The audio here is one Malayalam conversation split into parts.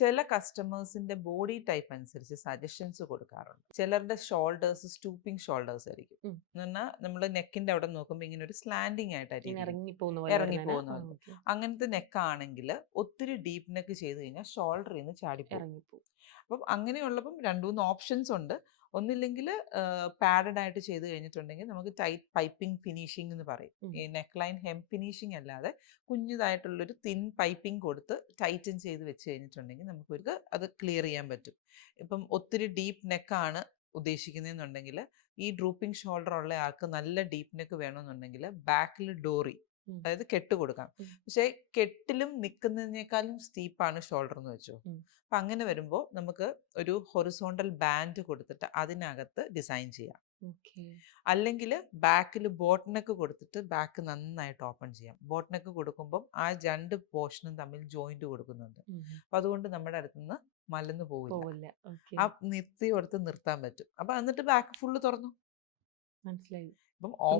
ചില കസ്റ്റമേഴ്സിന്റെ ബോഡി ടൈപ്പ് അനുസരിച്ച് സജഷൻസ് കൊടുക്കാറുണ്ട്. ചിലരുടെ ഷോൾഡേഴ്സ് സ്റ്റൂപ്പിംഗ് ഷോൾഡേഴ്സ് ആയിരിക്കും. എന്ന് പറഞ്ഞാൽ നമ്മൾ നെക്കിന്റെ അവിടെ നോക്കുമ്പോൾ ഇങ്ങനെ ഒരു സ്ലാൻഡിങ് ആയിട്ടായിരിക്കും ഇറങ്ങിപ്പോകുന്നത്. അങ്ങനത്തെ നെക്കാണെങ്കിൽ ഒത്തിരി ഡീപ്പ് നെക്ക് ചെയ്ത് കഴിഞ്ഞാൽ ഷോൾഡറിൽ നിന്ന് ചാടിപ്പോകും. അപ്പം അങ്ങനെയുള്ളപ്പം 2-3 ഓപ്ഷൻസ് ഉണ്ട്. ഒന്നില്ലെങ്കിൽ പാഡഡ് ആയിട്ട് ചെയ്ത് കഴിഞ്ഞിട്ടുണ്ടെങ്കിൽ നമുക്ക് ടൈറ്റ് പൈപ്പിംഗ് ഫിനിഷിംഗ് എന്ന് പറയും. ഈ നെക്ക് ലൈൻ ഹെം ഫിനിഷിംഗ് അല്ലാതെ കുഞ്ഞതായിട്ടുള്ളൊരു തിൻ പൈപ്പിംഗ് കൊടുത്ത് ടൈറ്റൻ ചെയ്ത് വെച്ച് കഴിഞ്ഞിട്ടുണ്ടെങ്കിൽ നമുക്ക് അത് ക്ലിയർ ചെയ്യാൻ പറ്റും. ഇപ്പം ഒത്തിരി ഡീപ്പ് നെക്കാണ് ഉദ്ദേശിക്കുന്നതെന്നുണ്ടെങ്കിൽ ഈ ഡ്രൂപ്പിംഗ് ഷോൾഡർ ഉള്ള ആൾക്ക് നല്ല ഡീപ്പ് നെക്ക് വേണമെന്നുണ്ടെങ്കിൽ ബാക്കിൽ ഡോറി, അതായത് കെട്ട് കൊടുക്കാം. പക്ഷെ കെട്ടിലും നിൽക്കുന്നതിനേക്കാളും സ്റ്റീപ്പാണ് ഷോൾഡർ എന്ന് വെച്ചോ. അപ്പം അങ്ങനെ വരുമ്പോൾ നമുക്ക് ഒരു ഹൊറിസോണ്ടൽ ബാൻഡ് കൊടുത്തിട്ട് അതിനകത്ത് ഡിസൈൻ ചെയ്യാം. അല്ലെങ്കിൽ ബാക്കിൽ ബോട്ട് നെക്ക് കൊടുത്തിട്ട് ബാക്ക് നന്നായിട്ട് ഓപ്പൺ ചെയ്യാം. ബോട്ട് നെക്ക് കൊടുക്കുമ്പം ആ 2 പോർഷനും തമ്മിൽ ജോയിന്റ് കൊടുക്കുന്നുണ്ട്. അപ്പം അതുകൊണ്ട് നമ്മുടെ അടുത്തുനിന്ന് മലന്ന് പോവില്ല. ആ നിർത്തി കൊടുത്ത് നിർത്താൻ പറ്റും. അപ്പം എന്നിട്ട് ബാക്ക് ഫുള്ള് തുറന്നു. മനസ്സിലായി.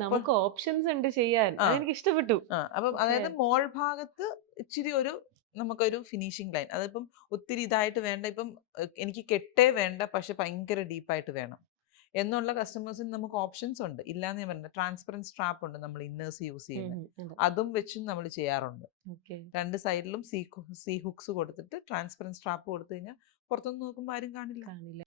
നമുക്ക് ഓപ്ഷൻസ് ഉണ്ട് ചെയ്യാൻ. എനിക്ക് ഇഷ്ടപ്പെട്ടു. അപ്പം അതായത് മോൾ ഭാഗത്ത് ഇച്ചിരി നമുക്കൊരു ഫിനിഷിംഗ് ലൈൻ, അതിപ്പം ഒത്തിരി ഇതായിട്ട് വേണ്ട, ഇപ്പം എനിക്ക് കെട്ടേ വേണ്ട പക്ഷെ ഭയങ്കര ഡീപ്പായിട്ട് വേണം എന്നുള്ള കസ്റ്റമേഴ്സിന് നമുക്ക് ഓപ്ഷൻസ് ഉണ്ട്. ഇല്ലാന്ന് ഞാൻ പറഞ്ഞത്. ട്രാൻസ്പെറൻറ്റ് സ്ട്രാപ്പ് ഉണ്ട് നമ്മൾ ഇന്നേഴ്സ് യൂസ് ചെയ്യുന്നത്. അതും വെച്ചും നമ്മൾ ചെയ്യാറുണ്ട്. 2 സൈഡിലും സി ഹുക്സ് കൊടുത്തിട്ട് ട്രാൻസ്പെറൻറ്റ് സ്ട്രാപ്പ് കൊടുത്തു കഴിഞ്ഞാൽ പുറത്തുനിന്ന് നോക്കുമ്പോൾ ആരും കാണില്ല.